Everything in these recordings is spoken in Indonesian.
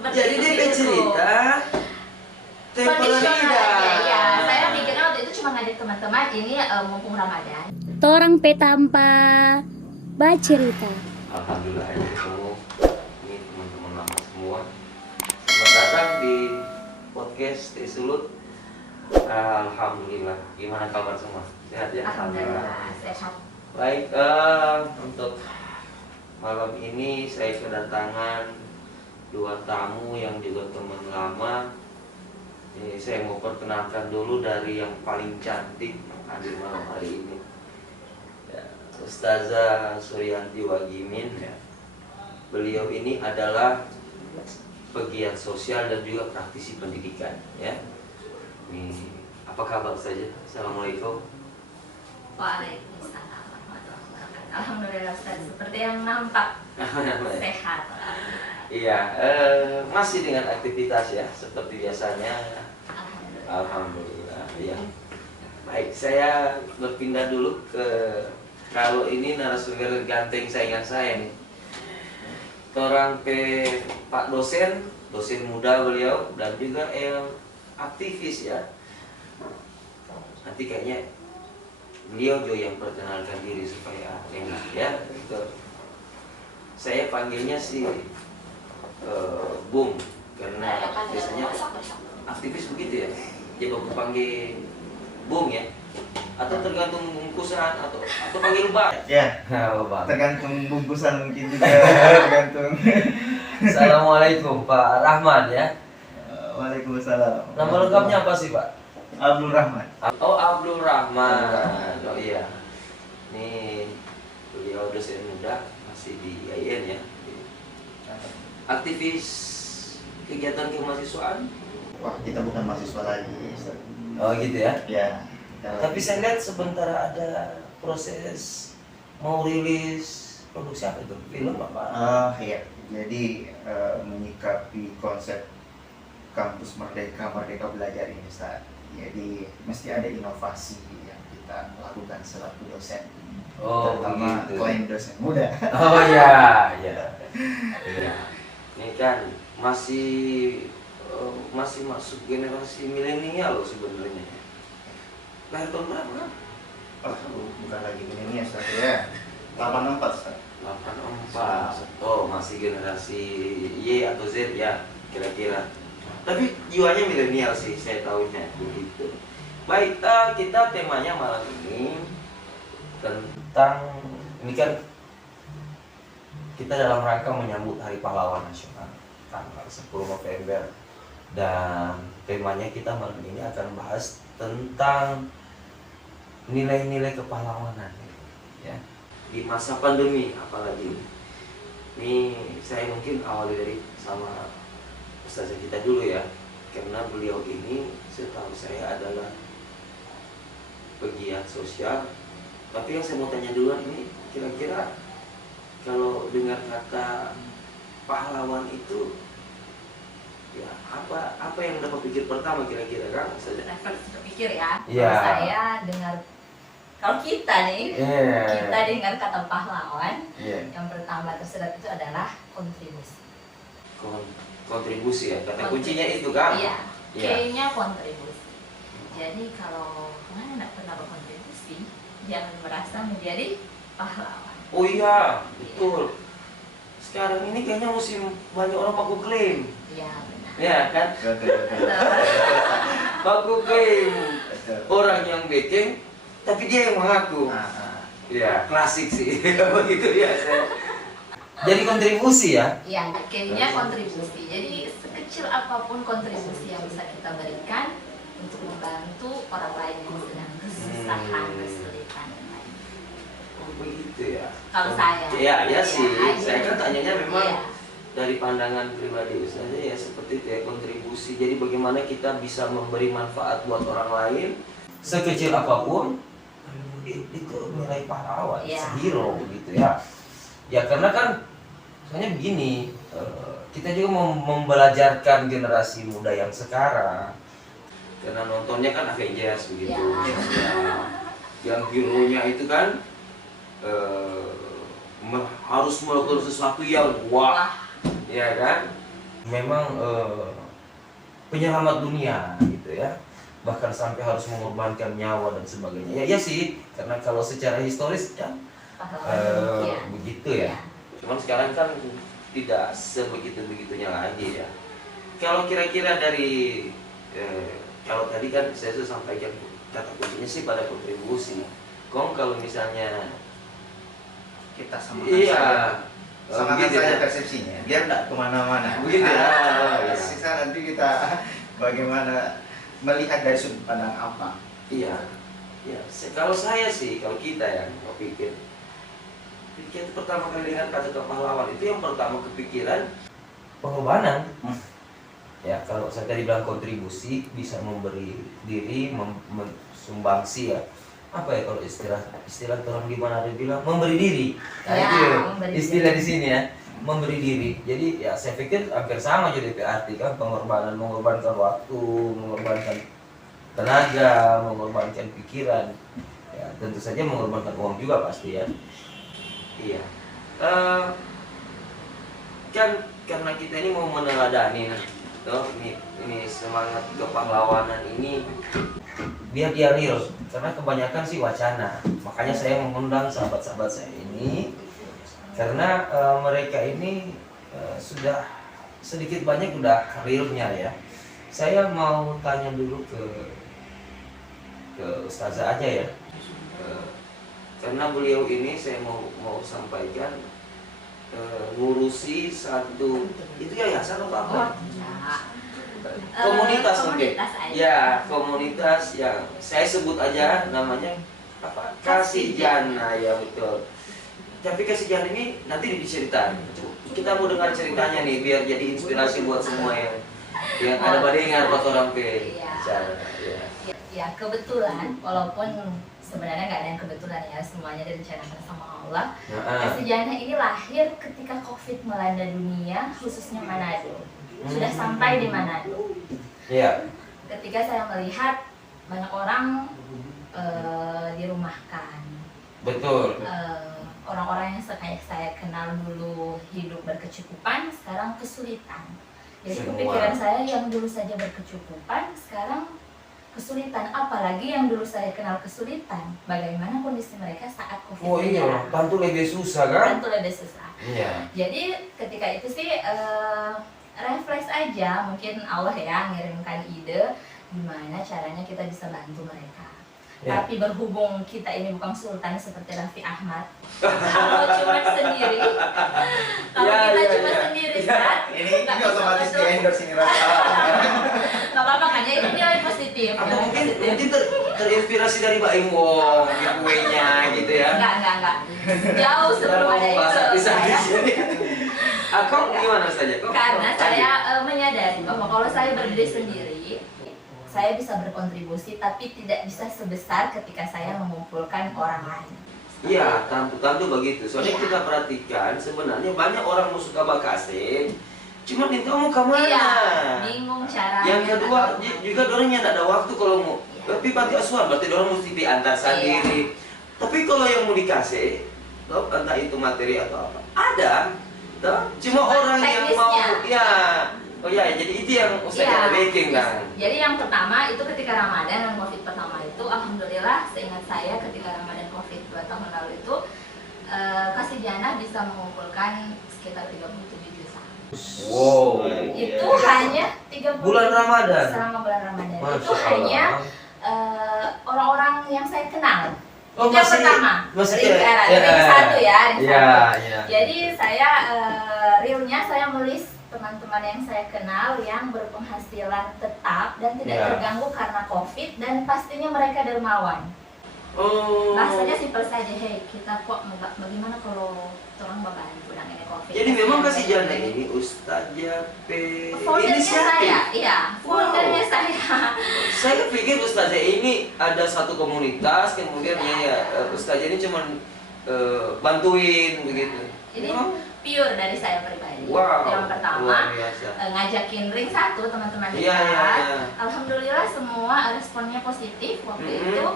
Jadi DP cerita kondisional aja ya. Saya mikirnya waktu itu cuma ngajak teman-teman ini mumpung Ramadan. Torang petampa bacerita. Alhamdulillah ya ketemu. Ini teman-teman lama semua. Selamat datang di podcast Teh Sulut. Alhamdulillah. Gimana kabar semua? Sehat ya? Alhamdulillah sehat. Baik, untuk malam ini saya kedatangan dua tamu yang juga teman lama. Saya mau perkenalkan dulu dari yang paling cantik yang hadir malam hari ini, ya, Ustazah Suryanti Wagimin. Ya. Beliau ini adalah pegiat sosial dan juga praktisi pendidikan. Ya. Ini apa kabar saja? Assalamualaikum. Waalaikumsalam warahmatullahi wabarakatuh. Alhamdulillah Ustaz, seperti yang nampak sehat. Iya, masih dengan aktivitas ya seperti biasanya. Alhamdulillah. Iya. Baik, saya berpindah dulu ke kalau ini narasumber ganteng saingan saya nih. Orang Pak dosen muda beliau dan juga aktivis ya. Nanti kayaknya beliau juga yang perkenalkan diri supaya enak ya. Saya panggilnya si Bung karena biasanya aktivis begitu ya. Dia baku panggil Bung ya. Atau tergantung bungkusan atau panggil Mbak. Ya, Mbak. tergantung bungkusan mungkin juga tergantung. Assalamualaikum Pak Rahman ya. Waalaikumsalam. Nama lengkapnya apa sih Pak? Abdul Rahman. Oh, Abdul Rahman. Oh iya. Nih beliau dosen muda masih di IAIN ya. Aktivis kegiatan kemahasiswaan. Wah, kita bukan mahasiswa lagi, Ustaz. Oh gitu ya. Ya. Tapi saya lihat sebentar ada proses mau rilis produksi apa itu? Film apa? Iya. Jadi menyikapi konsep kampus merdeka belajar ini, Ustaz. Jadi mesti ada inovasi yang kita lakukan selaku dosen. Oh, terutama begitu. klien dosen muda. Oh iya, iya. Iya. Ini kan masih masuk generasi milenial loh sebenarnya. Lahir tahun berapa? Bukan lagi milenial, Ustaz ya. 84, Ustaz. 84. Oh, masih generasi Y atau Z ya, kira-kira. Tapi jiwanya milenial sih, saya tahunya begitu. Baik, kita temanya malam ini tentang ini kan kita dalam rangka menyambut Hari Pahlawan Nasional tanggal 10 November dan temanya kita malam ini akan bahas tentang nilai-nilai kepahlawanan ya di masa pandemi apalagi. Ini saya mungkin awali dari sama ustazah kita dulu ya, karena beliau ini setahu saya adalah pegiat sosial. Tapi yang saya mau tanya duluan ini, kira-kira kalau dengar kata pahlawan itu ya apa yang dapat pikir pertama kira-kira kan saja? Refleks berpikir ya. Iya. Kalau saya dengar, kalau kita nih, kita dengar kata pahlawan, yang pertama terserat itu adalah kontribusi. Kontribusi ya, kata kuncinya itu kan? Iya. Iya. Kayaknya kontribusi. Jadi kalau kalian tidak pernah berkontribusi, jangan merasa menjadi pahlawan. Oh iya, betul. Sekarang ini kayaknya musim banyak orang paku klaim. Iya benar. Ya kan? Paku klaim. Orang yang bikin, tapi dia yang mengaku. Ya, klasik sih. Begitu ya. Jadi kontribusi ya? Iya, kayaknya kontribusi. Jadi sekecil apapun kontribusi yang bisa kita berikan untuk membantu orang lain yang sedang kesusahan, kesulitan dan lain. Oh, begitu ya. Kalau saya. Ya sih. Saya kan tanyanya memang iya. dari pandangan pribadi saja ya seperti itu ya, kontribusi. Jadi bagaimana kita bisa memberi manfaat buat orang lain sekecil apapun itu nilai pahlawan, hero gitu ya. Ya karena kan soalnya begini, kita juga mau membelajarkan generasi muda yang sekarang. Karena nontonnya kan Avengers begitu. Yang hero-nya itu kan harus melakukan sesuatu yang wah, ya kan? memang penyelamat dunia gitu ya, bahkan sampai harus mengorbankan nyawa dan sebagainya. Ya sih, karena kalau secara historis ya begitu ya. Cuman sekarang kan tidak sebegitu-begitunya lagi ya. Kalau kira-kira dari kalau tadi kan saya sudah sampaikan kata kuncinya sih pada kontribusi. Kong kalau misalnya Kita samakan iya saja. Samakan begitu saja ya. persepsinya, biar tidak kemana-mana. Begitu ya. Iya. Sisa nanti kita bagaimana melihat dari sudut pandang apa. Iya, ya. Kalau saya sih, kalau kita yang pikir itu pertama kali dengar kata pahlawan itu yang pertama kepikiran pengorbanan. Ya, kalau saya tadi bilang kontribusi, bisa memberi diri, sumbangsi ya. Apa ya kalau istilah orang di mana ada bilang memberi diri. Nah, Ya, itu ya, memberi istilah diri. di sini ya, memberi diri. Jadi ya saya pikir hampir sama jadi arti kan pengorbanan, mengorbankan waktu, mengorbankan tenaga, mengorbankan pikiran. Ya, tentu saja mengorbankan uang juga pasti ya. Iya. Kan karena kita ini mau meneladani ini semangat kepahlawanan ini biar dia real, karena kebanyakan sih wacana. Makanya saya mengundang sahabat-sahabat saya ini karena mereka ini sudah sedikit banyak udah realnya ya. Saya mau tanya dulu ke Ustazah aja ya. Karena beliau ini saya mau sampaikan ngurusi satu itu yayasan atau apa? Komunitas mungkin. Komunitas aja. Ya, komunitas yang saya sebut aja namanya apa? Kasih Jana ya betul. Tapi Kasih Jana ini nanti diceritain. Kita mau dengar ceritanya nih biar jadi inspirasi buat semua yang ada badengar buat orang pe. Iya. Ya, kebetulan walaupun sebenarnya nggak ada yang kebetulan ya, semuanya direncanakan sama Allah. Kasih Jana ini lahir ketika COVID melanda dunia, khususnya Manado. Sudah sampai di Manado. Iya. Ketika saya melihat banyak orang dirumahkan. Betul. Orang-orang yang saya kenal dulu hidup berkecukupan, sekarang kesulitan. Jadi Semua. kepikiran saya yang dulu saja berkecukupan, sekarang kesulitan. Apalagi yang dulu saya kenal kesulitan, bagaimana kondisi mereka saat COVID. Oh iya, tentu lebih susah kan? Tentu lebih susah. Iya. Jadi ketika itu sih refresh aja, mungkin Allah ya ngirimkan ide gimana caranya kita bisa bantu mereka. Ya. Tapi berhubung kita ini bukan sultan seperti Raffi Ahmad, kalau cuma sendiri, kalau kita cuma sendiri, Ustaz, Ini nggak bisa otomatis di bantu. endorse ini Rasa. Nggak apa-apa kan ya, itu nilai positif. Atau nilai mungkin positif. terinspirasi dari Mbak Imwong, giveaway-nya gitu ya. Enggak. Jauh sebelum ada itu. Bisa di saya- sini. Aku gimana saja? Karena saya menyadari bahwa kalau saya berdiri sendiri, saya bisa berkontribusi, tapi tidak bisa sebesar ketika saya mengumpulkan orang lain. Iya, tentu begitu. Soalnya kita perhatikan sebenarnya banyak orang mau suka bakasih, cuma minta mau kemana? Iya, bingung caranya. Yang kedua juga orangnya tidak ada waktu kalau mau. Tapi panti asuhan berarti orang mesti diantar sendiri. Tapi kalau yang mau dikasih, toh, entah itu materi atau apa, ada. Toh, cuma orang yang mau, teknisnya. ya. Oh ya, jadi itu yang Ustaz ada baking kan. Jadi yang pertama itu ketika Ramadan dan COVID pertama itu, alhamdulillah seingat saya ketika Ramadan COVID 2 tahun lalu itu, Kasih Jana bisa mengumpulkan sekitar 37 juta. Wow. Itu hanya 30 Bulan Ramadan. Selama bulan Ramadan. Masya Itu hanya orang-orang yang saya kenal. Oh, itu yang masih- pertama. masih ring, ya, ring ya. satu ya, ring Iya, satu. iya. Jadi saya realnya saya melis teman-teman yang saya kenal yang berpenghasilan tetap dan tidak Ya. terganggu karena COVID dan pastinya mereka dermawan. Oh. Bahasanya simpel saja, hei kita kok bagaimana kalau orang membantu dan ini COVID. Jadi memang Kasih Jana ini Ustazah P. Foundernya saya, iya, foundernya Wow. saya. Saya pikir Ustazah ini ada satu komunitas, kemudian ya Ustazah ini cuma bantuin begitu. Ini Memang? pure dari saya pribadi. Wow. Yang pertama, Luar biasa. ngajakin ring satu teman-teman Iya, dekat. iya, iya. Alhamdulillah semua responnya positif waktu Mm-hmm. itu.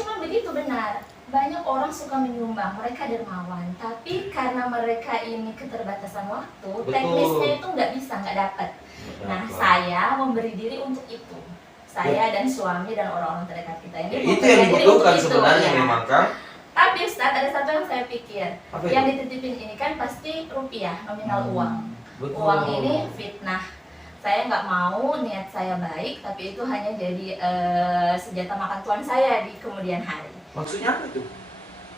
Cuma begitu benar. banyak orang suka menyumbang, mereka dermawan, tapi karena mereka ini keterbatasan waktu, Betul. teknisnya itu nggak bisa, nggak dapat. Nah, saya memberi diri untuk itu. Saya dan suami dan orang-orang terdekat kita ini Itu memberi yang diri dibutuhkan untuk itu, sebenarnya ya. memang Kang. Tapi Ustaz, ada satu yang saya pikir, Apa yang itu? dititipin ini kan pasti rupiah, nominal uang. Betul. Uang ini fitnah. Saya nggak mau, niat saya baik, tapi itu hanya jadi senjata makan tuan saya di kemudian hari. Maksudnya apa tuh?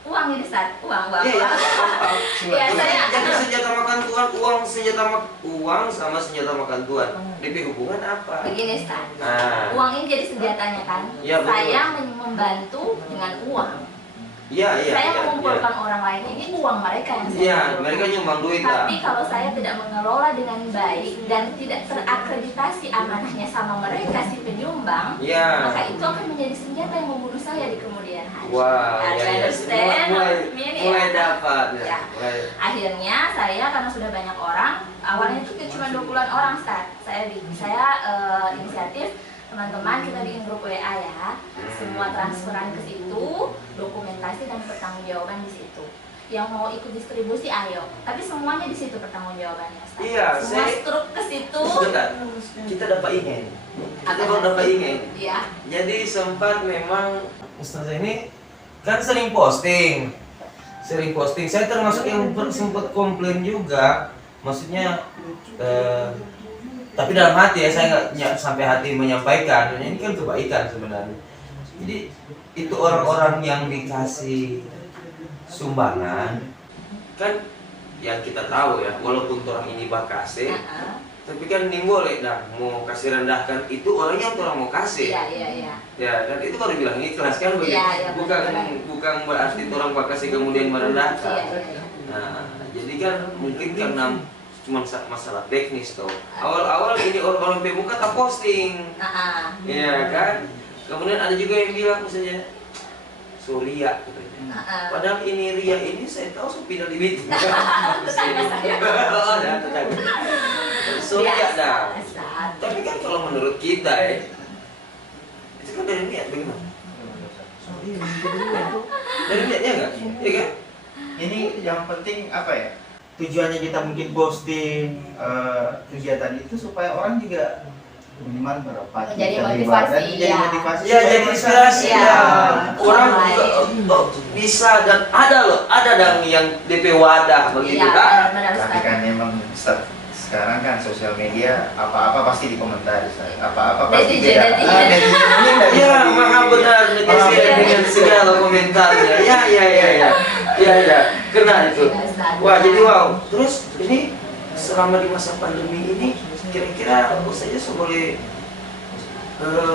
Uang ini Ustaz, uang. Iya, Ya, saya jadi senjata makan tuan, uang sama senjata makan tuan. Lebih hubungan apa? begini Ustaz. Nah, Uang ini jadi senjatanya kan. Iya, betul. Saya membantu dengan uang. iya. Saya mengumpulkan orang lain, ini uang mereka yang saya Iya, kumpulkan. mereka nyumbang duit lah. Tapi kalau saya tidak mengelola dengan baik dan tidak terakreditasi amanahnya sama mereka si penyumbang, Iya. maka itu akan menjadi senjata yang membunuh saya di kemudian hari. Wah, Nah, iya, you iya. understand? Ini Mulai ya. dapat ya. Ya. Akhirnya saya karena sudah banyak orang, awalnya itu cuma 20-an orang Ustaz. Saya inisiatif teman-teman kita bikin grup WA ya. Semua transferan ke situ, dokumentasi dan pertanggungjawaban di situ. Yang mau ikut distribusi ayo, tapi semuanya di situ pertanggungjawabannya Ustaz. Iya, Semua saya- struk ke situ. Sebentar, kita dapat email. Kita baru dapat email. Iya. Jadi sempat memang Ustazah ini kan sering posting. Saya termasuk yang sempat komplain juga. Maksudnya tapi dalam hati ya, saya nggak sampai hati menyampaikan. Ini kan kebaikan sebenarnya. Jadi itu orang-orang yang dikasih sumbangan kan yang kita tahu ya, walaupun orang ini bakase, tapi kan ini boleh dah mau kasih rendahkan itu orangnya orang mau kasih. Iya. Ya kan itu baru bilang ikhlas kan begitu. Iya, bukan berarti orang bakasi kemudian merendahkan. Iya. Nah, jadi kan mungkin karena cuma masalah teknis tuh. Awal-awal ini orang-orang pemuka tak posting. Iya kan? Kemudian ada juga yang bilang misalnya Surya katanya. Padahal ini Ria ini saya tahu saya pindah di Bit. Tetangga saya. Oh, dah tetangga. Surya dah. Biasa. Tapi kan kalau menurut kita ya, itu kan dari niat bagaimana? Dari niatnya enggak? Iya kan? Ini yang penting apa ya? Tujuannya kita mungkin posting kegiatan itu supaya orang juga minimal berapa Menjadi kita motivasi, dan menjadi ya. motivasi Ya supaya jadi mereka- inspirasi Iya. ya. Orang Orang juga lain. bisa dan ada loh, ada dong yang DP wadah begitu Iya, kan? benar Tapi sekali. kan memang sekarang kan sosial media apa-apa pasti dikomentari, apa-apa pasti Netizen, beda. netizen. Netizen ini nggak bisa Ya, di- maha benar netizen Iya. dengan segala komentarnya. Ya, kena itu. Wah, jadi wow. Terus ini selama di masa pandemi ini kira-kira aku saja boleh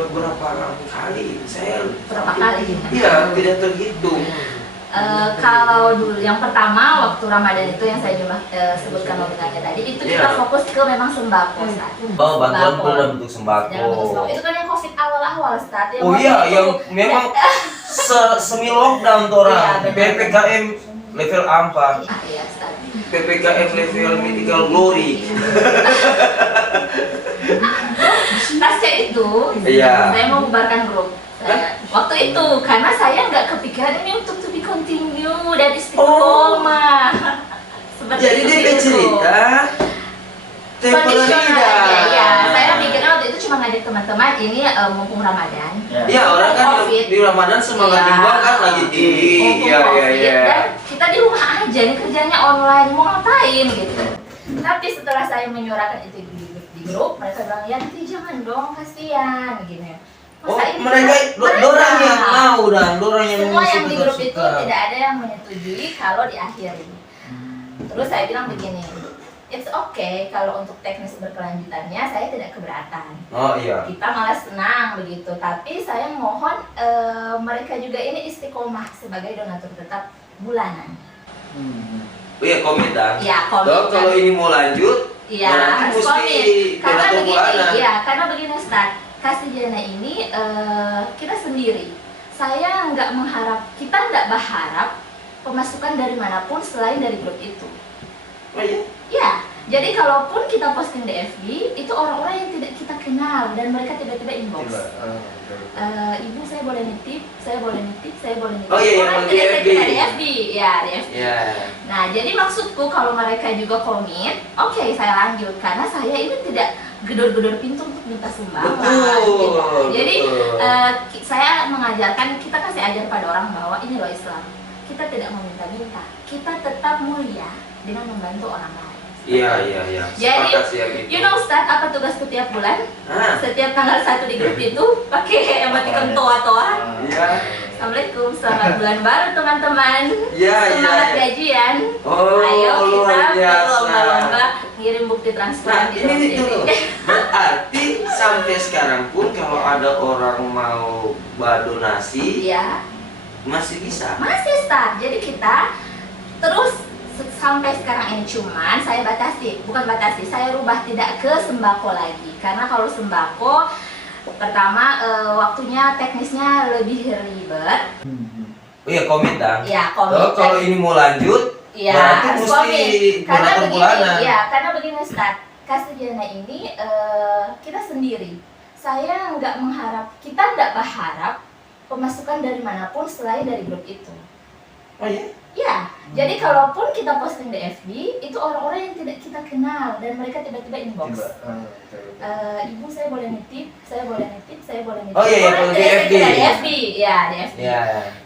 berapa kali saya Berapa kali? Iya, tidak terhitung. Kalau dulu yang pertama waktu Ramadan itu yang saya sebutkan nominalnya tadi itu kita Iya. fokus ke memang sembako Ustaz. Oh, bantuan Sembako. dalam bentuk sembako. Dalam bentuk sembako. Itu kan yang Covid awal-awal Ustaz. Yang Oh waktu iya, itu- yang memang semi lockdown tuh orang. Iya, benar. PPKM level 4, Iya Ustaz. PPKM level mythical glory. Pasca itu, Iya. saya mau bubarkan grup. Waktu itu, karena saya nggak kepikiran ini untuk to be continue dan istiqomah. Seperti Jadi itu dia itu. cerita temporary Kondisional dah. aja, ya. Saya mikirnya waktu itu cuma ngajak teman-teman ini mumpung Ramadan. Ya. Iya, orang kan Covid. di Ramadan semangat Iya. jumbang kan lagi tinggi. Mumpung Iya. Covid, dan kita di rumah aja nih kerjanya online, mau ngapain gitu. Tapi setelah saya menyuarakan itu di grup, mereka bilang ya nanti jangan dong, kasihan gini. Oh, Masa ini mereka dorang yang mau dan dorang yang semua yang di grup itu suka. tidak ada yang menyetujui kalau diakhiri. Terus saya bilang begini, it's okay kalau untuk teknis berkelanjutannya saya tidak keberatan. Oh iya. Kita malah senang begitu, tapi saya mohon mereka juga ini istiqomah sebagai donatur tetap bulanan. Oh iya, komitmen. Ya, Dok, komitmen. kalau ini mau lanjut, Iya, berarti harus mesti komit. Karena donatur begini, bulanan. ya, karena begini Ustaz, kasih jana ini kita sendiri. Saya nggak mengharap, kita nggak berharap pemasukan dari manapun selain dari grup itu. Oh iya. Ya, jadi kalaupun kita posting di FB, itu orang-orang yang tidak kita kenal dan mereka tiba-tiba inbox. Ibu, saya boleh nitip, saya boleh nitip, saya boleh nitip. Oh iya, Orang di tidak FB. saya di FB, ya di FB. Ya. Nah, jadi maksudku kalau mereka juga komit, oke, saya lanjut karena saya ini tidak gedor-gedor pintu untuk minta sumbangan. Betul, Gitu. Jadi betul. saya mengajarkan, kita kasih ajar pada orang bahwa ini loh Islam. Kita tidak meminta-minta, kita tetap mulia dengan membantu orang lain. Iya. Jadi, Sepakat sih yang itu. you know Ustaz, apa tugasku tiap bulan? Ah, Setiap tanggal 1 di grup itu pakai emoticon toa-toa. iya. Assalamualaikum, selamat bulan baru teman-teman. Iya. Semangat gajian. Oh, Ayo kita luar biasa. berlomba-lomba ngirim bukti transfer Nah, di ini nih Dropshipping. dulu. Berarti sampai sekarang pun kalau ada orang mau donasi Iya, masih bisa. masih start. Jadi kita terus sampai sekarang ini cuman saya batasi, saya rubah tidak ke sembako lagi. Karena kalau sembako pertama waktunya teknisnya lebih ribet. Oh iya, komit dah. Ya, komit. Oh, kalau ini mau lanjut, Iya, berarti harus mesti komit. Karena mengatur begini, bulanan. ya, karena begini Ustaz. Kasejana ini kita sendiri. Saya nggak mengharap, kita nggak berharap pemasukan dari manapun selain dari grup itu. Oh iya? Ya, jadi kalaupun kita posting di FB, itu orang-orang yang tidak kita kenal dan mereka tiba-tiba inbox. Ibu, saya boleh nitip, saya boleh nitip, saya boleh nitip. Oh iya, Orang kalau di tidak FB. kita di FB, ya di FB. Iya.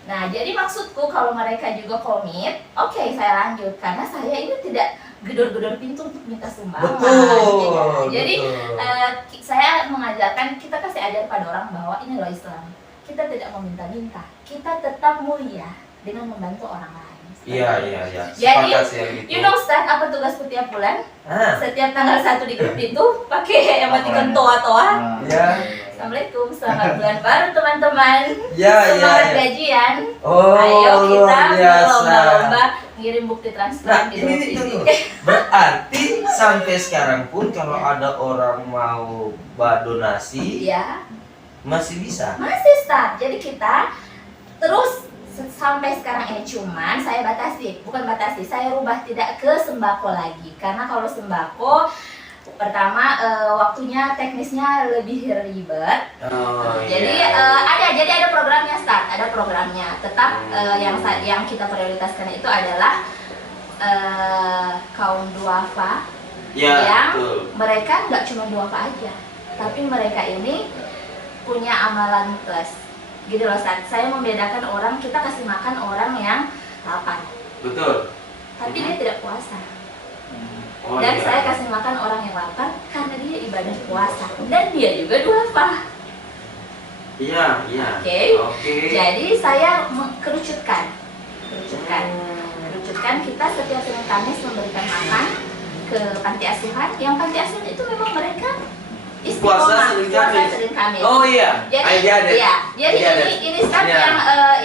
Nah, jadi maksudku kalau mereka juga komit, oke, saya lanjut karena saya ini tidak gedor-gedor pintu untuk minta sumbangan. Betul. Gitu. Jadi betul. saya mengajarkan, kita kasih ajar pada orang bahwa ini loh Islam. Kita tidak meminta-minta, kita tetap mulia dengan membantu orang lain. Iya. Jadi, Sepakat sih yang itu. you know Ustaz, apa tugasku tiap bulan? Ah, Setiap tanggal 1 di grup itu pakai emoticon toa-toa. Iya. Assalamualaikum, selamat bulan baru teman-teman. Iya. Semangat gajian. Oh, Ayo kita luar biasa. berlomba-lomba ngirim bukti transfer Nah, di ini nih Dropshipping. dulu. Berarti sampai sekarang pun kalau ada orang mau donasi Iya, masih bisa. masih start. Jadi kita terus sampai sekarang ini cuman saya saya rubah tidak ke sembako lagi karena kalau sembako pertama waktunya teknisnya lebih ribet. Oh, Jadi iya. ada programnya start, ada programnya. Tetap yang kita prioritaskan itu adalah kaum duafa Ya, yang betul. mereka nggak cuma duafa aja, tapi mereka ini punya amalan plus. Gitu loh Ustaz. Saya membedakan orang, kita kasih makan orang yang lapar, Betul. tapi dia tidak puasa. Oh, Dan iya. saya kasih makan orang yang lapar karena dia ibadah puasa dan dia juga duafa. Iya. Oke. Jadi saya kerucutkan kita setiap Senin Kamis memberikan makan ke panti asuhan. Yang panti asuhan itu memang mereka Puasa Senin Kamis. Oh iya. Jadi ini kan Iya.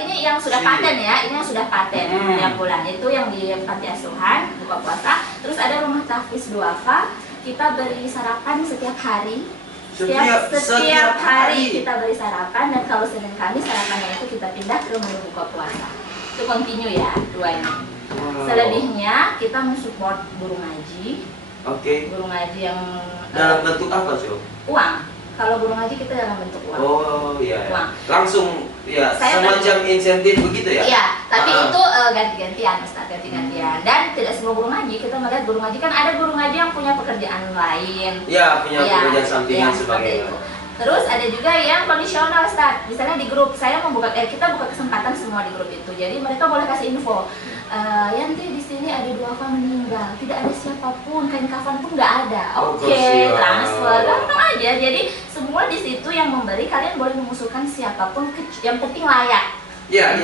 ini yang sudah Si. paten ya, ini yang sudah paten tiap bulan itu yang di panti asuhan buka puasa. Terus ada rumah tahfiz duafa, kita beri sarapan setiap hari. Setiap hari kita beri sarapan dan kalau Senin Kamis sarapannya itu kita pindah ke menu buka puasa. Itu continue ya, dua ini. Wow. Selebihnya kita mensupport guru ngaji. Oke. Guru ngaji yang Dalam bentuk apa, Sob? uang. Kalau guru ngaji kita dalam bentuk uang. Oh iya. Uang. Langsung ya Saya semacam insentif begitu ya? Iya, tapi Ah. itu ganti-gantian, Ustaz, ganti-gantian. Dan tidak semua guru ngaji, kita melihat guru ngaji kan ada guru ngaji yang punya pekerjaan lain. Iya, punya Iya, pekerjaan sampingan iya, seperti sebagainya. itu. Terus ada juga yang kondisional, Ustaz. Misalnya di grup, kita buka kesempatan semua di grup itu. Jadi mereka boleh kasih info. Yanti di sini ada duafa meninggal, tidak ada siapapun, kain kafan pun nggak ada. Oh, Oke, kasihan. transfer, gampang aja. Jadi semua di situ yang memberi, kalian boleh mengusulkan siapapun, yang penting layak. Iya.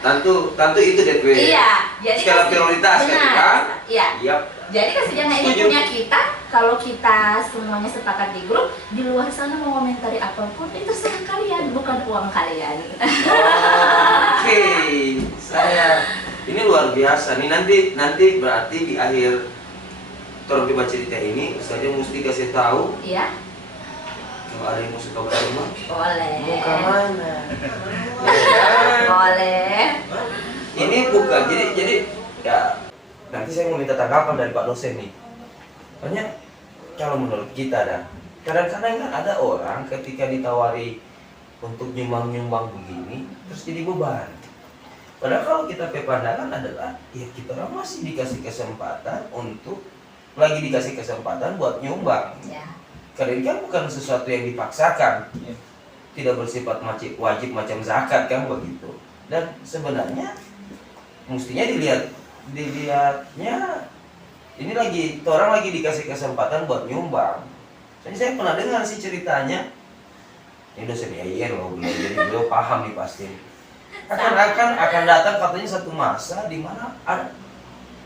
Tentu itu DP. Iya, jadi Skala prioritas kan, benar. kan? Iya. Yap. Jadi kesejahteraan ini Setuju. punya kita. Kalau kita semuanya sepakat di grup, di luar sana mau komentari apapun itu serah kalian, bukan uang kalian. Oke. Ini luar biasa nih, nanti berarti di akhir Torong Baca Cerita ini Ustazah mesti kasih tahu Iya, kalau ada yang mau suka berlima boleh. mau ke mana. Ya kan? Boleh. Ini bukan jadi ya nanti saya mau minta tanggapan dari Pak dosen nih. Soalnya kalau menurut kita dah kadang-kadang kan ada orang ketika ditawari untuk nyumbang-nyumbang begini terus jadi beban. Padahal kalau kita pandangan adalah ya kita orang masih dikasih kesempatan untuk dikasih kesempatan buat nyumbang. Ya. Karena ini kan bukan sesuatu yang dipaksakan, tidak bersifat wajib macam zakat kan begitu. Dan sebenarnya mestinya dilihatnya ini orang lagi dikasih kesempatan buat nyumbang. Saya pernah dengar sih ceritanya. Ini dosen IAIN loh, jadi beliau paham nih pasti. Akan datang katanya satu masa di mana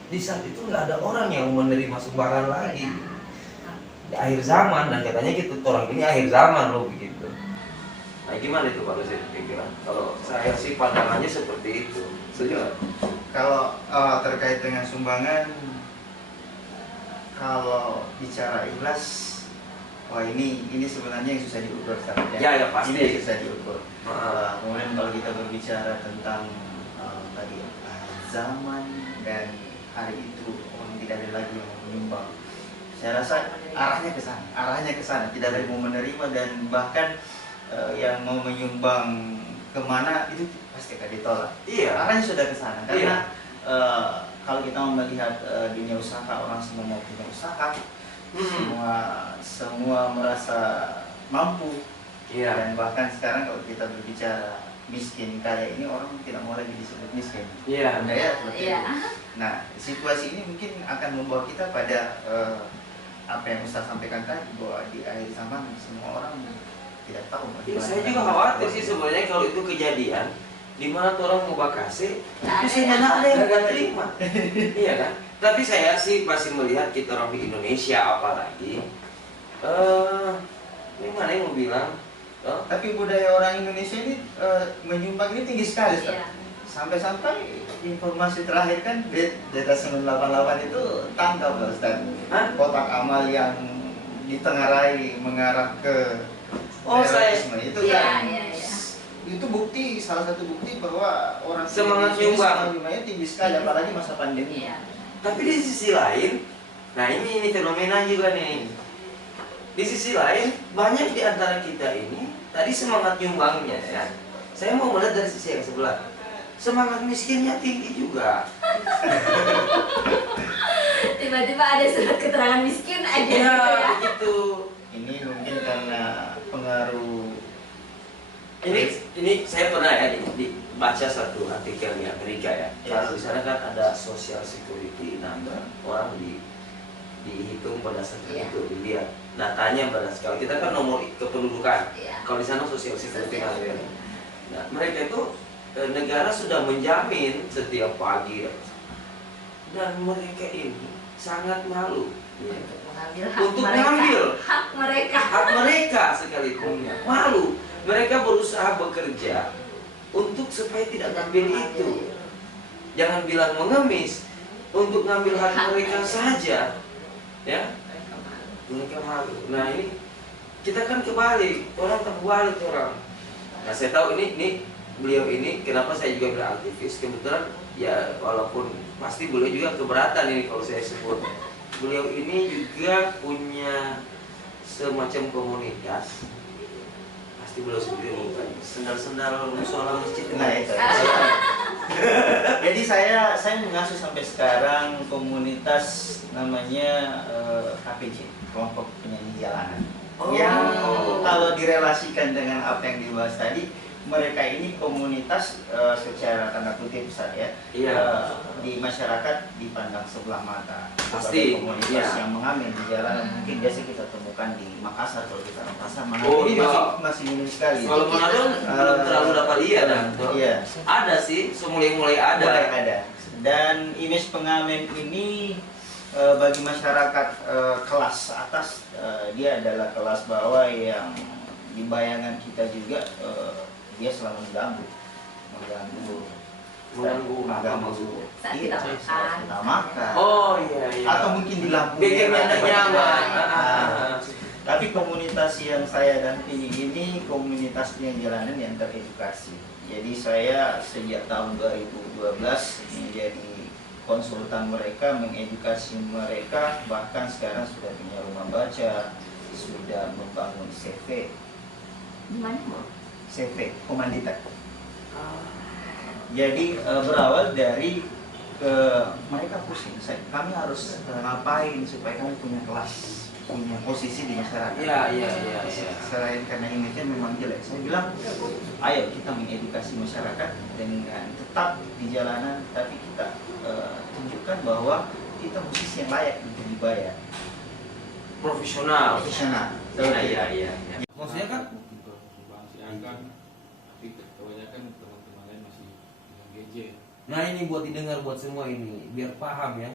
di saat itu nggak ada orang yang menerima sumbangan lagi di akhir zaman, dan katanya gitu orang ini akhir zaman loh begitu. Nah gimana itu Pak Dosen pikiran? Kalau saya sih pandangannya seperti itu. Setuju nggak? Kalau terkait dengan sumbangan, kalau bicara ikhlas, wah ini sebenarnya yang susah diukur sekarang ya. Ya pasti. Ini yang susah diukur. Kemudian kalau kita berbicara tentang tadi zaman dan hari itu orang tidak ada lagi yang menyumbang. Saya rasa arahnya ke sana, tidak ada yang mau menerima, dan bahkan yang mau menyumbang kemana itu pasti akan ditolak. Iya. Arahnya sudah ke sana karena kalau kita melihat dunia usaha, orang semua mau punya usaha, semua merasa mampu. Iya. Dan bahkan sekarang kalau kita berbicara miskin kaya ini, orang tidak mau lagi disebut miskin. Iya. Ya, seperti Iya. itu. Nah, situasi ini mungkin akan membawa kita pada apa yang Ustaz sampaikan tadi, bahwa di akhir zaman semua orang tidak tahu. Ya, saya juga khawatir sih sebenarnya kalau itu kejadian di mana tuh orang mau bakasi, tapi saya nggak ada yang nggak terima. Iya kan? Tapi saya sih masih melihat kita orang di Indonesia apalagi. Ini mana yang mau bilang? Tapi budaya orang Indonesia ini menyumbang ini tinggi sekali, Ustaz. Iya. Sampai-sampai informasi terakhir kan data 988 itu tangkap loh, Ustaz. Kotak amal yang ditengarai mengarah ke terorisme itu kan. Iya. Itu bukti, salah satu bukti bahwa orang Semangat Indonesia nyumbang. nyumbangnya tinggi sekali, apalagi masa pandemi. Iya. Tapi di sisi lain, nah ini fenomena juga nih. Di sisi lain, banyak di antara kita ini tadi semangat nyumbangnya ya. Saya mau melihat dari sisi yang sebelah. Semangat miskinnya tinggi juga. Tiba-tiba ada surat keterangan miskin aja Ya, gitu ya. begitu. Ini mungkin karena pengaruh. Ini saya pernah ya baca satu artikel di Amerika ya. Kalau di sana kan ada social security number, orang dihitung pada saat itu, dilihat datanya berdasarkan. Kalau kita kan nomor kependudukan. Iya. Kalau di sana social security number. Nah, mereka itu negara sudah menjamin setiap pagi, dan mereka ini sangat malu untuk mengambil hak mereka sekalipun malu. Mereka berusaha bekerja untuk supaya tidak ngambil itu. Jangan bilang mengemis, untuk ngambil hak mereka saja, ya mereka malu. Nah ini kita kan kebalik, orang terbalik orang. Nah saya tahu ini beliau ini kenapa saya juga bilang aktivis, kebetulan ya walaupun pasti beliau juga keberatan ini kalau saya sebut. Beliau ini juga punya semacam komunitas. Pasti beliau sendiri bukan sendal-sendal musola masjid. Nah itu. Jadi saya mengasuh sampai sekarang komunitas namanya KPJ, kelompok penyanyi jalanan. Yang kalau direlasikan dengan apa yang dibahas tadi, mereka ini komunitas secara tanda kutip ya, di masyarakat dipandang sebelah mata. Pasti komunitas yang mengamen di jalanan, mungkin biasa kita temukan di Makassar. Kalau kita Makassar, ini masih minim sekali. Kalau Manado belum terlalu dapat dan iya. Ada sih, mulai ada. Mulai ada. Dan image pengamen ini bagi masyarakat kelas atas, dia adalah kelas bawah yang di bayangan kita juga dia selalu mengganggu saat kita makan. Oh iya. Atau mungkin di lampu bikin merah, nyaman. Tapi komunitas yang saya dampingi ini komunitas yang jalanan yang teredukasi. Jadi saya sejak tahun 2012 menjadi konsultan mereka, mengedukasi mereka, bahkan sekarang sudah punya rumah baca, sudah membangun CV, Gimana mau? CV komanditan. Jadi berawal dari mereka pusing, kami harus ngapain supaya kami punya kelas, punya posisi di masyarakat. Iya. Selain karena image-nya memang jelek, saya bilang, ayo kita mengedukasi masyarakat dengan tetap di jalanan, tapi kita tunjukkan bahwa kita musisi yang layak untuk dibayar. Profesional. Iya. Maksudnya kan tapi kebanyakan teman-teman lain masih dengan gadget. nah ini buat didengar buat semua ini biar paham ya.